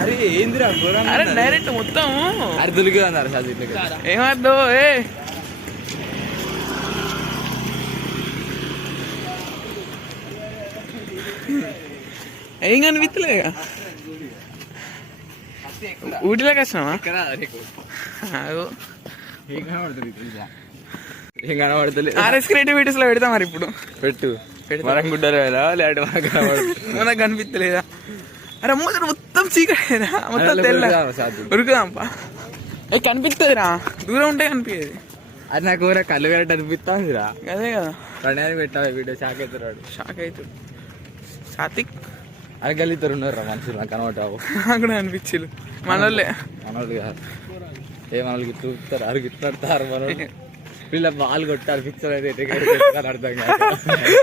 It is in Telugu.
అరే ఏందిరా అరే డైరెక్ట్ మొత్తం అరే దులికి అన్నారు సార్ ఇట్లా ఏమద్దు ఏం కనిపిస్తలేగా ఊటిలోకి వచ్చినావా ఏం కనబడుతుంది ఏం కనబడుతుంది ఆర్ఎస్ క్రియేటివిటీస్ లో పెడతా మరి ఇప్పుడు పెట్టు మనం గుడ్డలు లేదంటే మనకు కనబడుతుంది మనకు కనిపిస్తలేదా అరే అమ్మ మొత్తం చీకటేరా మొత్తం తెల్ల ఉరుకుదాంపా ఏ కనిపిస్తుందిరా దూరం ఉంటే కనిపించేది అది నాకు ఊర కళ్ళు కరెక్ట్ అనిపిస్తుందిరా అదే కదా ప్రణయాన్ని పెట్టాలి వీడియో షాక్ అవుతున్నాడు షాక్ అవుతాడు సాత్విక్ అరగలిద్దరు ఉన్నారు మనుషులు నాకు కనబడతావు నాకు కూడా అనిపించారు మనోళ్ళే మనోళ్ళు కాదు ఏ మనోళ్ళకి చూపుతారు అరుగుతారు మనోళ్ళు వీళ్ళ బాల్ కొట్టారు ఫిక్సర్ అయితే అర్థం కాదు